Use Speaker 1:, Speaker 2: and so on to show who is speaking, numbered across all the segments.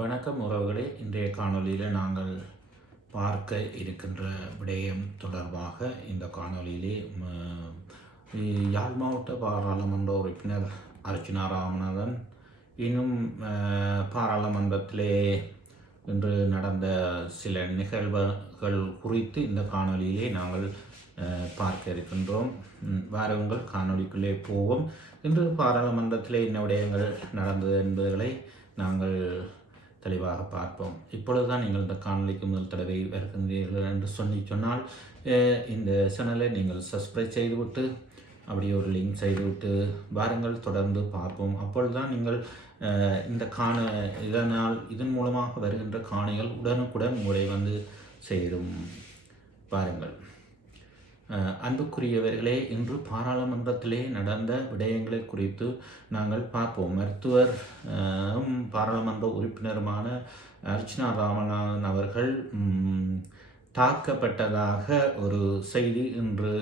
Speaker 1: வணக்கம் உறவுகளே. இன்றைய காணொளியில் நாங்கள் பார்க்க இருக்கின்ற விடயம் தொடர்பாக இந்த காணொளியிலே யாழ் மாவட்ட பாராளுமன்ற உறுப்பினர் அர்ச்சுனா ராமநாதன் இன்னும் பாராளுமன்றத்திலே இன்று நடந்த சில நிகழ்வுகள் குறித்து இந்த காணொலியிலே நாங்கள் பார்க்க இருக்கின்றோம். வாருங்கள் காணொளிக்குள்ளே போவோம். இன்று பாராளுமன்றத்திலே என்ன விடயங்கள் நடந்தது என்பதுகளை நாங்கள் தெளிவாக பார்ப்போம். இப்பொழுதுதான் நீங்கள் இந்த காணொலிக்கு முதல் தடவை வருகின்றீர்கள் என்று சொல்லி சொன்னால் இந்த சேனலை நீங்கள் சப்ஸ்கிரைப் செய்துவிட்டு அப்படியே ஒரு லிங்க் செய்துவிட்டு வாருங்கள். தொடர்ந்து பார்ப்போம். அப்பொழுதுதான் நீங்கள் இந்த காண இதனால் இதன் மூலமாக வருகின்ற காணிகள் உடனுக்குடன் உங்களை வந்து சேரும். பாருங்கள் அன்புக்குரியவர்களே இன்று பாராளுமன்றத்திலே நடந்த விடயங்களை குறித்து நாங்கள் பார்ப்போம். மருத்துவர் பாராளுமன்ற உறுப்பினருமான அர்ச்சனா ராமநாதன் அவர்கள் தாக்கப்பட்டதாக ஒரு செய்தி இன்று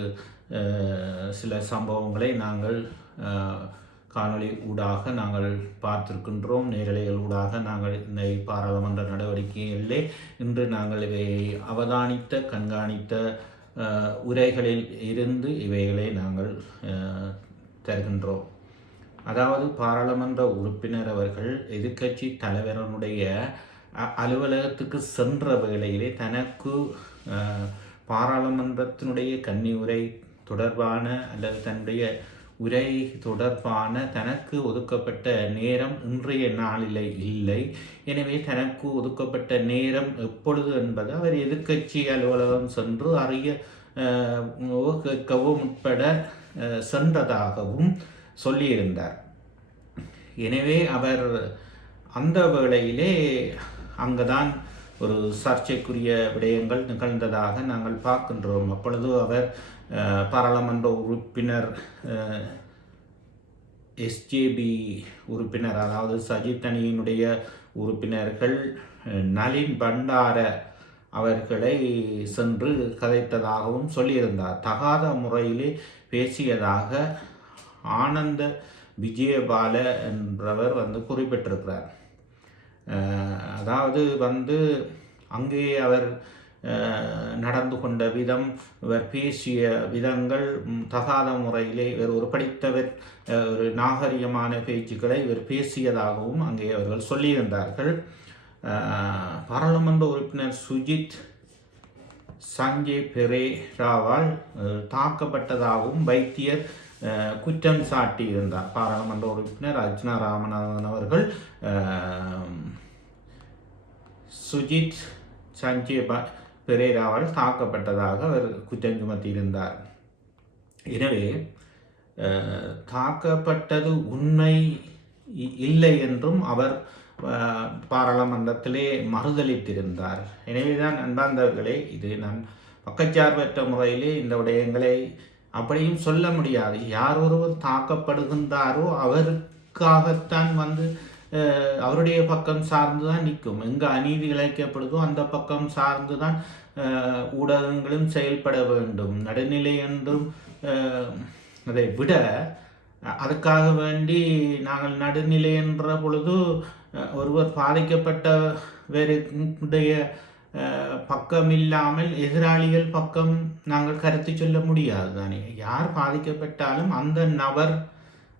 Speaker 1: சில சம்பவங்களை நாங்கள் காணொளி ஊடாக நாங்கள் பார்த்திருக்கின்றோம். நேரலைகள் ஊடாக நாங்கள் இந்த பாராளுமன்ற நடவடிக்கைகளிலே இன்று நாங்கள் இவை அவதானித்த கண்காணித்த உரைகளில் இருந்து இவைகளை நாங்கள் தருகின்றோம். அதாவது பாராளுமன்ற உறுப்பினர் அவர்கள் எதிர்க்கட்சி தலைவரனுடைய அ- அலுவலகத்துக்கு சென்ற வேளையிலே தனக்கு பாராளுமன்றத்தினுடைய கன்னி உரை தொடர்பான அல்லது தன்னுடைய உரை தொடர்பான தனக்கு ஒதுக்கப்பட்ட நேரம் இன்றைய நாளில் இல்லை. எனவே தனக்கு ஒதுக்கப்பட்ட நேரம் எப்பொழுது என்பது அவர் எதிர்க்கட்சி அலுவலகம் சென்று அறிய அஹ், கேட்கவும் உட்பட சென்றதாகவும் சொல்லியிருந்தார். எனவே அவர் அந்த வேளையிலே அங்குதான் ஒரு சர்ச்சைக்குரிய விடயங்கள் நிகழ்ந்ததாக நாங்கள் பார்க்கின்றோம். அப்பொழுது அவர் பாராளுமன்ற உறுப்பினர் எஸ்ஜேபி உறுப்பினர் அதாவது சஜித் அணியினுடைய உறுப்பினர்கள் நளின் பண்டார அவர்களை சென்று கதைத்ததாகவும் சொல்லியிருந்தார். தகாத முறையிலே பேசியதாக ஆனந்த விஜயபால என்றவர் வந்து குறிப்பிட்டிருக்கிறார். அதாவது வந்து அங்கே அவர் நடந்து கொண்ட விதம் இவர் பேசிய விதங்கள் தகாத முறையிலே இவர் ஒரு படித்தவர் ஒரு நாகரிகமான பேச்சுக்களை இவர் பேசியதாகவும் அங்கே அவர்கள் சொல்லியிருந்தார்கள். பாராளுமன்ற உறுப்பினர் சுஜித் சஞ்சய் பெரேராவால் தாக்கப்பட்டதாகவும் வைத்தியர் குற்றம் சாட்டியிருந்தார். பாராளுமன்ற உறுப்பினர் அர்ஜுனா ராமநாதன் அவர்கள் சுஜித் சஞ்சீப பெரேராவால் தாக்கப்பட்டதாக அவர் குற்றம் சுமத்தியிருந்தார். எனவே தாக்கப்பட்டது உண்மை இ- இல்லை என்றும் அவர் பாராளுமன்றத்திலே மறுதளித்திருந்தார் எனவேதான் அன்பார்ந்தவர்களே இது நான் பக்கச்சார்பற்ற முறையிலே இந்த விடயங்களை அப்படியும் சொல்ல முடியாது. யார் ஒருவர் தாக்கப்படுகின்றாரோ அவருக்காகத்தான் வந்து அவருடைய பக்கம் சார்ந்து தான் நிற்கும். எங்கே அநீதி இழைக்கப்படுதோ அந்த பக்கம் சார்ந்து தான் ஊடகங்களும் செயல்பட வேண்டும். நடுநிலை என்றும் அதை விட அதுக்காக வேண்டி நாங்கள் நடுநிலை என்ற பொழுது ஒருவர் பாதிக்கப்பட்டவருடைய வேறுடைய பக்கம் இல்லாமல் எதிராளிகள் பக்கம் நாங்கள் கருத்து சொல்ல முடியாது தானே யார் பாதிக்கப்பட்டாலும் அந்த நபர்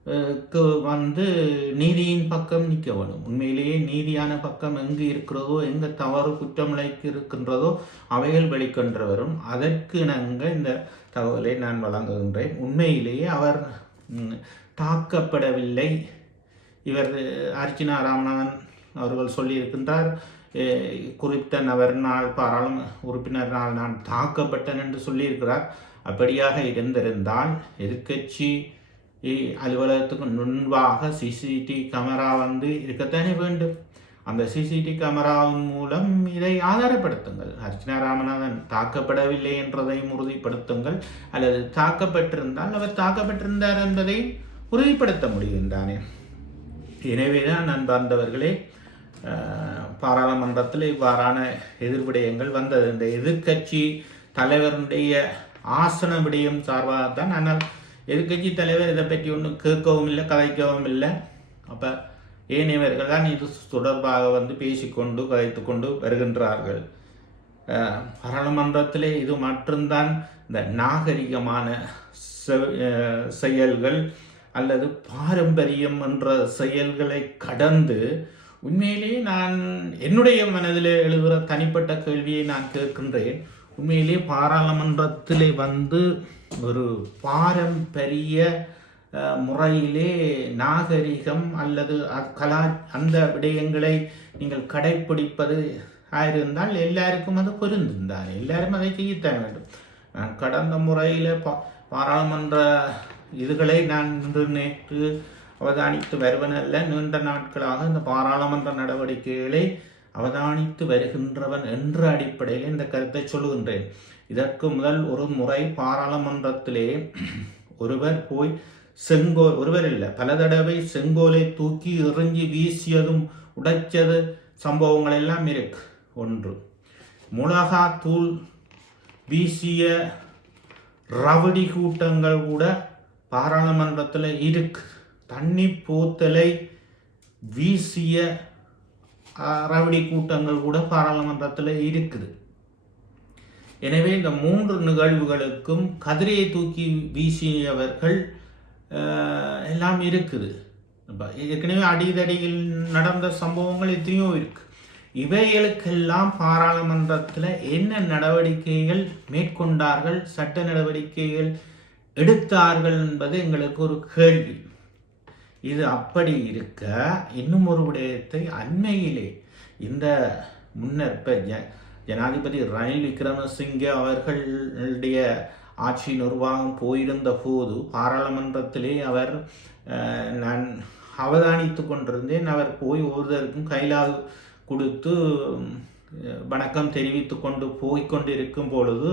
Speaker 1: க்கு வந்து நீதியின் பக்கம் நிற்க வேணும் உண்மையிலேயே நீதியான பக்கம் எங்கு இருக்கிறதோ எங்கு தவறு குற்றமிழைக்கு இருக்கின்றதோ அவைகள் வெளிக்கொண்டு வரும் அதற்கு இணங்க இந்த தகவலை நான் வழங்குகின்றேன் உண்மையிலேயே அவர் தாக்கப்படவில்லை இவர் அர்ச்சனா ராமநாதன் அவர்கள் சொல்லியிருக்கின்றார் அஹ், குறித்த நபரினால் பாராளும உறுப்பினரினால் நான் தாக்கப்பட்டேன் என்று சொல்லியிருக்கிறார். அப்படியாக இருந்திருந்தால் எதிர்க்கட்சி அலுவலகத்துக்கு முன்பாக சிசிடி கேமரா வந்து இருக்கத்தானே வேண்டும். அந்த சிசிடி கேமராவின் மூலம் இதை ஆதாரப்படுத்துங்கள். அர்ச்சனா ராமநாதன் தாக்கப்படவில்லை என்றதையும் உறுதிப்படுத்துங்கள். அல்லது தாக்கப்பட்டிருந்தால் அவர் தாக்கப்பட்டிருந்தார் என்பதை உறுதிப்படுத்த முடியும் தானே. எனவேதான் அன்பார்ந்தவர்களே பாராளுமன்றத்தில் இவ்வாறான எதிர்விடயங்கள் வந்தது. இந்த எதிர்க்கட்சி தலைவருடைய ஆசன விடயம் சார்பாகத்தான் ஆனால் எதிர்க்கட்சி தலைவர் இதை பற்றி ஒன்றும் கேட்கவும் இல்லை கதைக்கவும் இல்லை. அப்போ ஏனையவர்கள் தான் இது தொடர்பாக வந்து பேசிக்கொண்டு கதைத்து கொண்டு வருகின்றார்கள் பாராளுமன்றத்தில் இது மட்டும்தான் இந்த நாகரிகமான செ- செயல்கள் அல்லது பாரம்பரியம் என்ற செயல்களை கடந்து உண்மையிலேயே நான் என்னுடைய மனதில் எழுதுகிற தனிப்பட்ட கேள்வியை நான் கேட்கின்றேன். உண்மையிலேயே பாராளுமன்றத்தில் வந்து ஒரு பாரம்பரிய முறையிலே நாகரிகம் அல்லது அ- கலா அந்த விடயங்களை நீங்கள் கடைப்பிடிப்பது ஆயிருந்தால் எல்லாருக்கும் அது பொருந்திருந்தார் எல்லாரும் அதை செய்யத்தான் வேண்டும். நான் கடந்த முறையில் பா பாராளுமன்ற இதுகளை நான் இன்று நேற்று அவதானித்து வருவனல்ல. நீண்ட நாட்களாக இந்த பாராளுமன்ற நடவடிக்கைகளை அவதானித்து வருகின்றவன் என்ற அடிப்படையில் இந்த கருத்தை சொல்லுகின்றேன். இதற்கு முதல் ஒரு முறை பாராளுமன்றத்திலே ஒருவர் போய் செங்கோ ஒருவர் இல்லை பல தடவை செங்கோலை தூக்கி எறிஞ்சி வீசியதும் உடைச்சது சம்பவங்கள் எல்லாம் இருக்கு. ஒன்று மிளகாத்தூள் வீசிய ரவடி கூட்டங்கள் கூட பாராளுமன்றத்தில் இருக்கு. தண்ணி போத்தலை வீசிய அறவடி ரவடி கூட்டங்கள் கூட பாராளுமன்றத்தில் இருக்குது. எனவே இந்த மூன்று நிகழ்வுகளுக்கும் கதிரையை தூக்கி வீசியவர்கள் எல்லாம் இருக்குது. ஏற்கனவே அடிதடியில் நடந்த சம்பவங்கள் எத்தனையோ இருக்கு. இவைகளுக்கெல்லாம் பாராளுமன்றத்தில் என்ன நடவடிக்கைகள் மேற்கொண்டார்கள் சட்ட நடவடிக்கைகள் எடுத்தார்கள் என்பது எங்களுக்கு ஒரு கேள்வி. இது அப்படி இருக்க இன்னும் ஒரு விடயத்தை அண்மையிலே இந்த முன்னர் ஜ- ஜனாதிபதி ரணில் விக்ரமசிங்க அவர்களுடைய ஆட்சி நிர்வாகம் போயிருந்த போது பாராளுமன்றத்திலே அவர் நான் அவதானித்து கொண்டிருந்தேன். அவர் போய் ஒருவருக்கும் கைலாக கொடுத்து வணக்கம் தெரிவித்து கொண்டு போய்கொண்டிருக்கும் பொழுது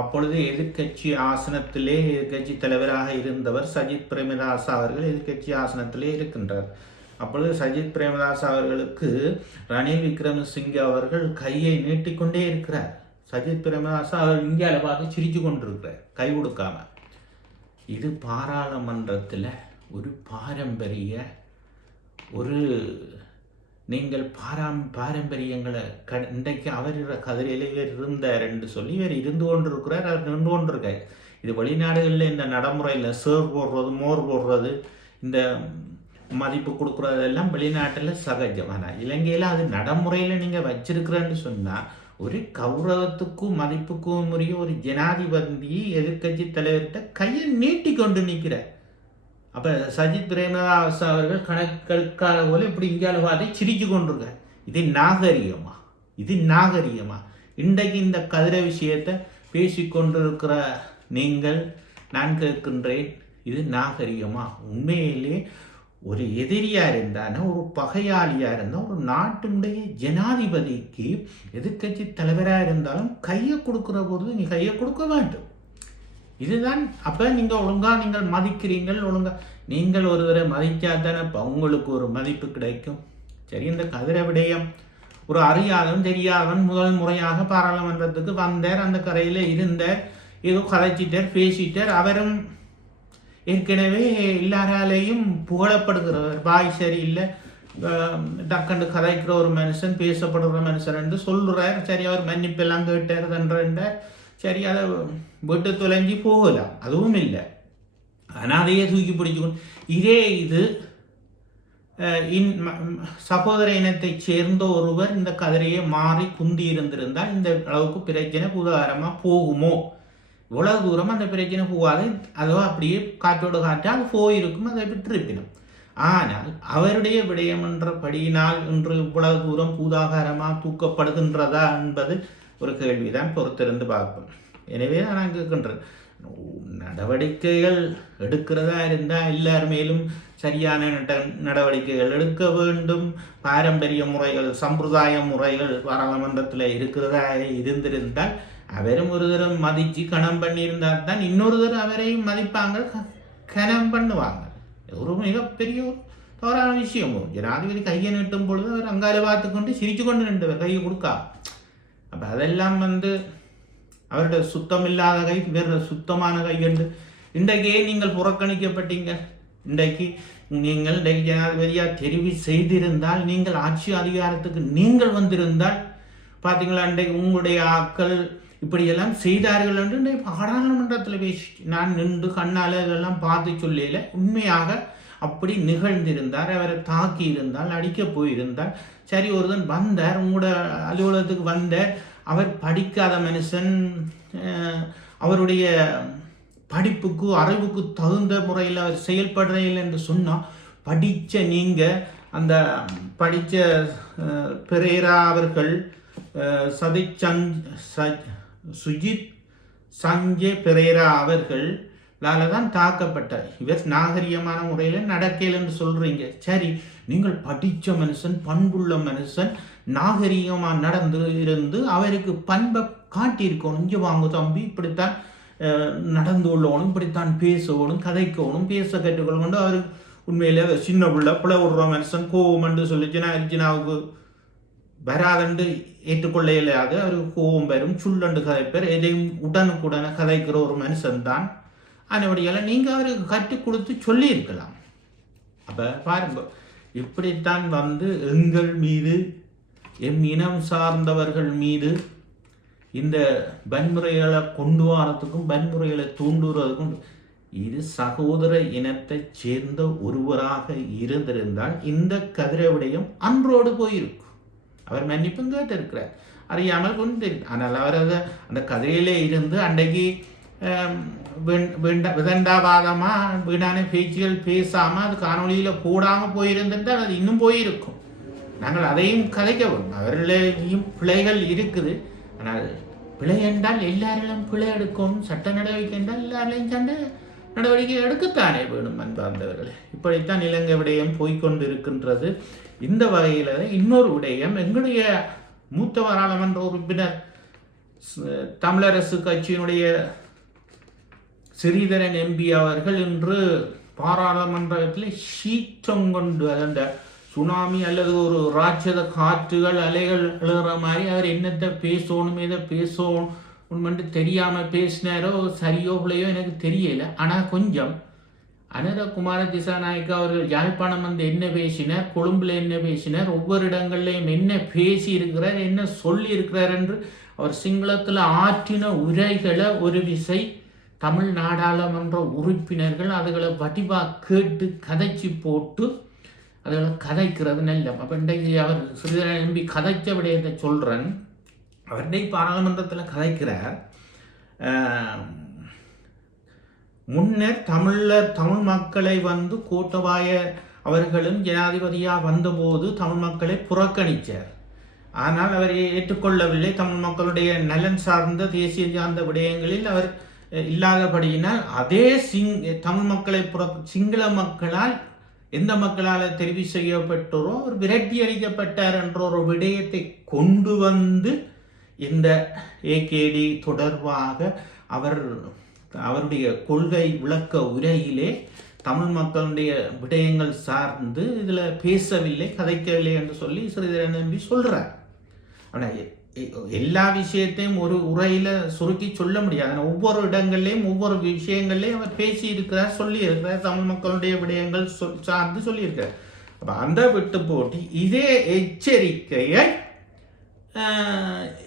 Speaker 1: அப்பொழுது எதிர்க்கட்சி ஆசனத்திலே எதிர்க்கட்சி தலைவராக இருந்தவர் சஜித் பிரேமதாஸ் அவர்கள் எதிர்க்கட்சி ஆசனத்திலே இருக்கின்றார். அப்பொழுது சஜித் பிரேமதாஸ் அவர்களுக்கு ரணில் விக்ரமசிங்கே அவர்கள் கையை நீட்டிக்கொண்டே இருக்கிறார். சஜித் பிரேமதாஸ் அவர் இந்தியாவில் பார்த்து சிரிச்சு கொண்டிருக்கிறார் கை கொடுக்காம. இது பாராளுமன்றத்தில் ஒரு பாரம்பரிய ஒரு நீங்கள் பாராம் பாரம்பரியங்களை க இன்றைக்கு அவர் கதிரையில் இவர் இருந்தார் என்று சொல்லி இவர் இருந்து கொண்டிருக்கிறார் அவர் நின்று கொண்டிருக்கார் இது வெளிநாடுகளில் இந்த நடைமுறையில் சேர் போடுறது மோர் போடுறது இந்த மதிப்பு கொடுக்குறதெல்லாம் வெளிநாட்டில் சகஜம் ஆனால் இலங்கையில் அது நடைமுறையில் நீங்கள் வச்சிருக்கிறேன்னு சொன்னால் ஒரு கௌரவத்துக்கும் மதிப்புக்கும் உரிய ஒரு ஜனாதிபதி எதிர்க்கட்சி தலைவர்கிட்ட கையை நீட்டி கொண்டு நிற்கிறார். அப்போ சஜித் பிரேமதாஸ் அவர்கள் கணக்கெடுக்காத போல இப்படி இந்தியாவில் பார்த்து சிரிச்சு கொண்டிருக்கார். இது நாகரிகமா? இது நாகரிகமா? இன்றைக்கு இந்த கதிரை விஷயத்தை பேசிக்கொண்டிருக்கிற நீங்கள் நான் கேட்கின்றேன் இது நாகரிகமா? உண்மையிலே ஒரு எதிரியாக இருந்தானா ஒரு பகையாளியாக இருந்தால் ஒரு நாட்டினுடைய ஜனாதிபதிக்கு எதிர்க்கட்சி தலைவராக இருந்தாலும் கையை கொடுக்குற பொழுது நீ கையை கொடுக்க வேண்டும். இதுதான் அப்போ நீங்கள் ஒழுங்காக நீங்கள் மதிக்கிறீங்கள் ஒழுங்கா நீங்கள் ஒருவரை தடவை தானே இப்போ உங்களுக்கு ஒரு மதிப்பு கிடைக்கும். சரி இந்த கதிர விடயம். ஒரு அறியாதவன் தெரியாதவன் முதல் முறையாக பாராளுமன்றத்துக்கு வந்தார். அந்த கரையில் இருந்தார். ஏதோ கதைச்சிட்டார் பேசிட்டார். அவரும் ஏற்கனவே எல்லாராலேயும் புகழப்படுகிறவர். பாய் சரியில்லை. டக்கண்டு டக்குன்னு கதைக்கிற ஒரு மனுஷன் பேசப்படுற மனுஷன் என்று சொல்றார் சரி அவர் மன்னிப்பெல்லாம் கேட்டார் தன்றார் சரி அதை விட்டு தொலைஞ்சி போகலாம் அதுவும் இல்லை ஆனால் அதையே தூக்கி பிடிச்சிக்கணும் இதே இது இன் சகோதர இனத்தைச் சேர்ந்த ஒருவர் இந்த கதிரையை மாறி குந்தி இருந்திருந்தால் இந்த அளவுக்கு பிரச்சனை புதாரமாக போகுமோ இவ்வளவு தூரம் அந்த பிரச்சனை போகாது அதோ அப்படியே காற்றோடு காற்றா அது போயிருக்கும் அதை விட்டிருப்பினும் ஆனால் அவருடைய விடயம் என்றபடியினால் இன்று இவ்வளவு தூரம் பூதாகாரமாக தூக்கப்படுகின்றதா என்பது ஒரு கேள்விதான் பொறுத்திருந்து பார்ப்போம். எனவே நான் கேட்கின்றேன் நடவடிக்கைகள் எடுக்கிறதா இருந்தால் எல்லார் மேலும் சரியான நடவடிக்கைகள் எடுக்க வேண்டும். பாரம்பரிய முறைகள் சம்பிரதாய முறைகள் பாராளுமன்றத்தில் இருக்கிறதா இருந்திருந்தால் அவரும் ஒரு தரம் மதித்து கணம் பண்ணியிருந்தால் தான் இன்னொரு தரம் அவரையும் மதிப்பாங்க கணம் பண்ணுவாங்க. ஒரு மிகப்பெரிய ஒரு தவறான விஷயம். ஜனாதிபதி கையை நீட்டும் பொழுது அவர் அங்கால பார்த்து கொண்டு சிரிச்சு கொண்டு நின்றவர் கையை கொடுக்கா அப்போ அதெல்லாம் வந்து அவருடைய சுத்தமில்லாத கை வேறு சுத்தமான கை என்று இன்றைக்கே நீங்கள் புறக்கணிக்கப்பட்டீங்க. இன்றைக்கு நீங்கள் இன்றைக்கு ஜனாதிபதியாக தெரிவு செய்திருந்தால் நீங்கள் ஆட்சி அதிகாரத்துக்கு நீங்கள் வந்திருந்தால் பார்த்தீங்களா இன்றைக்கு உங்களுடைய ஆக்கள் இப்படியெல்லாம் செய்தார்கள் என்று இன்றைக்கு பாராளுமன்றத்தில் பேசி நான் நின்று கண்ணால் இதெல்லாம் பார்த்து சொல்லல. உண்மையாக அப்படி நிகழ்ந்திருந்தார் அவரை தாக்கி இருந்தால் அடிக்க போயிருந்தால் சரி ஒருதன் வந்தார் உங்களோட அலுவலகத்துக்கு வந்தார் அவர் படிக்காத மனுஷன் அவருடைய படிப்புக்கு அறிவுக்கு தகுந்த முறையில் அவர் செயல்படுறீர்கள் என்று சொன்னால் படித்த நீங்கள் அந்த படித்த பெரேரா அவர்கள் அஹ், சந்த் ச- சுஜித் சஞ்சய் பெரேரா அவர்கள் தான் தாக்கப்பட்டார். இவர் நாகரிகமான முறையில் நடக்கல என்று சொல்கிறீங்க சரி நீங்கள் படித்த மனுஷன் பண்புள்ள மனுஷன் நாகரிகமாக நடந்து இருந்து அவருக்கு பண்பை காட்டியிருக்கணும். இங்கே வாங்க தம்பி இப்படித்தான் நடந்து கொள்ளணும் இப்படித்தான் பேசணும் கதைக்கணும் பேச கற்றுக்கொள்ளணும். அவர் உண்மையிலே சின்ன பிள்ளை பிள்ளை விடுற மனுஷன் கோவம் என்று சொல்லிச்சுன்னா அர்ஜுனாவுக்கு வராதண்டு ஏற்றுக்கொள்ள இயலாது அவர் கோவம் பெறும் சுள்ளண்டு கதைப்பேர். எதையும் உடனுக்குடனே கதைக்கிற ஒரு மனுஷன்தான் அதனுடையால நீங்கள் அவருக்கு கற்றுக் கொடுத்து சொல்லியிருக்கலாம். அப்போ பாருங்க இப்படித்தான் வந்து எங்கள் மீது எம் இனம் சார்ந்தவர்கள் மீது இந்த வன்முறைகளை கொண்டு வரத்துக்கும் வன்முறைகளை தூண்டுறதுக்கும் இது சகோதர இனத்தைச் சேர்ந்த ஒருவராக இருந்திருந்தால் இந்த கதிரை அன்றோடு போயிருக்கும். அவர் மன்னிப்பும் கேட்டிருக்கிறார். அறியாமல் கொண்டு ஆனால் அவர் அதை அந்த கதையிலே இருந்து அன்றைக்கு விதண்டாவாதமாக வீடான பேச்சுகள் பேசாமல் அது காணொளியில் போடாமல் போயிருந்தால் அது இன்னும் போயிருக்கும். நாங்கள் அதையும் கதைக்க வேண்டும் அவர்களையும் பிழைகள் இருக்குது. ஆனால் பிழை என்றால் எல்லாரிலும் பிழை எடுக்கும். சட்ட நடவடிக்கை என்றால் எல்லாரிலையும் சண்டை நடவடிக்கை எடுக்கத்தானே வேணும் அன்பார்ந்தவர்களே. இப்படித்தான் இலங்கை விடயம் போய்க்கொண்டு இருக்கின்றது இந்த வகையில் இன்னொரு விடயம் எங்களுடைய மூத்த பாராளுமன்ற உறுப்பினர் தமிழரசு கட்சியினுடைய ஸ்ரீதரன் எம்பி அவர்கள் இன்று பாராளுமன்றத்தில் சீற்றம் கொண்டு அந்த சுனாமி அல்லது ஒரு ராட்சத காற்றுகள் அலைகள் எழுற மாதிரி அவர் என்னத்தை பேசணும் எதை பேசணும் உண்மைட்டு தெரியாமல் பேசினாரோ சரியோ பிள்ளையோ எனக்கு தெரியல. ஆனால் கொஞ்சம் அனதகுமார திசாநாயக்கா அவர்கள் யாழ்ப்பாணம் வந்து என்ன பேசினார் கொழும்புல என்ன பேசினார் ஒவ்வொரு இடங்கள்லையும் என்ன பேசி இருக்கிறார் என்ன சொல்லி இருக்கிறார் என்று அவர் சிங்களத்தில் ஆற்றின உரைகளை ஒரு விசை தமிழ் நாடாளுமன்ற உறுப்பினர்கள் அதுகளை வடிவா கேட்டு கதைச்சி போட்டு அதுகளை கதைக்கிறது நல்ல அப்போ இன்றைக்கு அவர் சிறிதரன் நம்பி கதைச்ச விடயத்தை சொல்கிறேன் அவருடைய பாராளுமன்றத்தில் கதைக்கிறார். முன்னர் தமிழில் தமிழ் மக்களை வந்து கோட்டபாய அவர்களும் ஜனாதிபதியாக வந்தபோது தமிழ் மக்களை புறக்கணித்தார் ஆனால் அவர் ஏற்றுக்கொள்ளவில்லை. தமிழ் மக்களுடைய நலன் சார்ந்த தேசிய சார்ந்த விடயங்களில் அவர் இல்லாதபடியினால் அதே சிங் தமிழ் மக்களை புற சிங்கள மக்களால் எந்த மக்களால் தெரிவு செய்யப்பட்டோரோ அவர் விரட்டி அளிக்கப்பட்டார் என்ற ஒரு விடயத்தை கொண்டு வந்து இந்த ஏகேடி தொடர்பாக அவர் அவருடைய கொள்கை விளக்க உரையிலே தமிழ் மக்களுடைய விடயங்கள் சார்ந்து இதில் பேசவில்லை கதைக்கவில்லை என்று சொல்லி சிறிதரன் நம்பி சொல்கிறார் ஆனால் எல்லா விஷயத்தையும் ஒரு உரையில் சுருக்கி சொல்ல முடியாது. ஒவ்வொரு இடங்கள்லையும் ஒவ்வொரு விஷயங்கள்லையும் அவர் பேசி இருக்கிறார் சொல்லி இருக்கிறார் தமிழ் மக்களுடைய விடயங்கள் சொல் சார்ந்து சொல்லியிருக்கார் அப்போ அந்த விட்டு போட்டி இதே எச்சரிக்கையை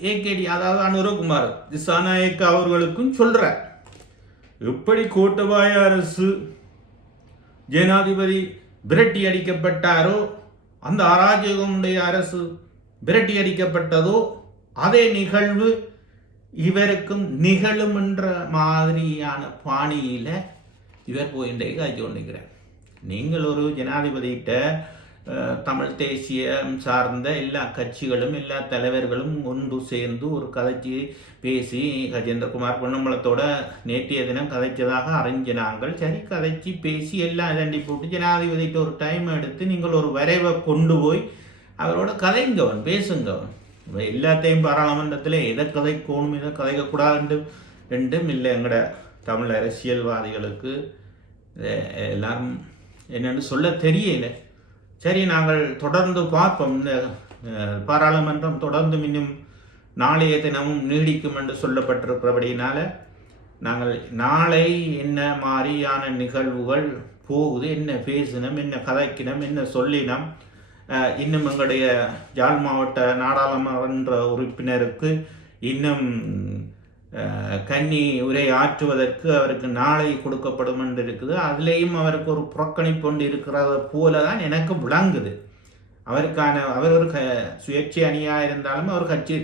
Speaker 1: ஏகேடி அதாவது அனுரகுமார் திசாநாயக்க அவர்களுக்கும் சொல்கிறார் எப்படி கோட்டபாய அரசு ஜனாதிபதி விரட்டி அடிக்கப்பட்டாரோ அந்த அராஜகமுடைய அரசு விரட்டி அடிக்கப்பட்டதோ அதே நிகழ்வு இவருக்கும் நிகழும் என்ற மாதிரியான பாணியில் இவர் போய் இன்றைக்கு காய்ச்சி கொண்டிருக்கிறார். நீங்கள் ஒரு ஜனாதிபதிகிட்ட தமிழ் தேசியம் சார்ந்த எல்லா கட்சிகளும் எல்லா தலைவர்களும் ஒன்று சேர்ந்து ஒரு கதைச்சி பேசி கஜேந்திரகுமார் பொன்னம்பலத்தோட நேற்றைய தினம் கதைச்சதாக அறிஞ்சினாங்கள் சரி கதைச்சி பேசி எல்லாம் இதண்டி போட்டு ஜனாதிபதிகிட்ட ஒரு டைம் எடுத்து நீங்கள் ஒரு வரைவை கொண்டு போய் அவரோட கதைங்கவன் பேசுங்கவன் எல்லாத்தையும் பாராளுமன்றத்தில் எதை கதைக்கணும் எதை கதைக்கக்கூடாது என்றும் இல்லை எங்கட தமிழ் அரசியல்வாதிகளுக்கு எல்லாரும் என்னென்னு சொல்ல தெரியல சரி நாங்கள் தொடர்ந்து பார்ப்போம் இந்த பாராளுமன்றம் தொடர்ந்து இன்னும் நாளைய தினமும் நீடிக்கும் என்று சொல்லப்பட்டிருக்கிறபடியினால நாங்கள் நாளை என்ன மாதிரியான நிகழ்வுகள் போகுது என்ன பேசினோம் என்ன கதைக்கினோம் என்ன சொல்லினோம் இன்னும் எங்களுடைய யாழ் மாவட்ட நாடாளுமன்ற உறுப்பினருக்கு இன்னும் கன்னி உரை ஆற்றுவதற்கு அவருக்கு நாளை கொடுக்கப்படும் என்று இருக்குது. அதுலேயும் அவருக்கு ஒரு புறக்கணிப்பு ஒன்று இருக்கிறத போல தான் எனக்கு விளங்குது. அவருக்கான அவர் ஒரு க சுயேட்சை அணியாக இருந்தாலும் அவர் கட்சி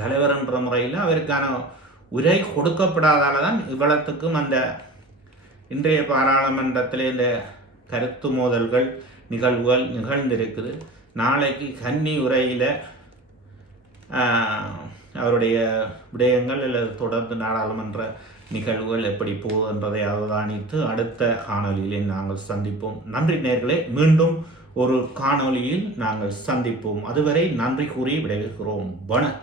Speaker 1: தலைவர் என்ற முறையில் அவருக்கான உரை கொடுக்கப்படாதால தான் இவ்வளத்துக்கும் அந்த இன்றைய பாராளுமன்றத்தில் இந்த கருத்து மோதல்கள் நிகழ்வுகள் நிகழ்ந்திருக்குது. நாளைக்கு கன்னி உரையில் அவருடைய விடயங்கள் அல்லது தொடர்ந்து நாடாளுமன்ற நிகழ்வுகள் எப்படி போகுதுன்றதை அவதானித்து அடுத்த காணொலியிலே நாங்கள் சந்திப்போம். நன்றி நேர்களே மீண்டும் ஒரு காணொளியில் நாங்கள் சந்திப்போம். அதுவரை நன்றி கூறி விடைபெறுகிறோம். வணக்கம்.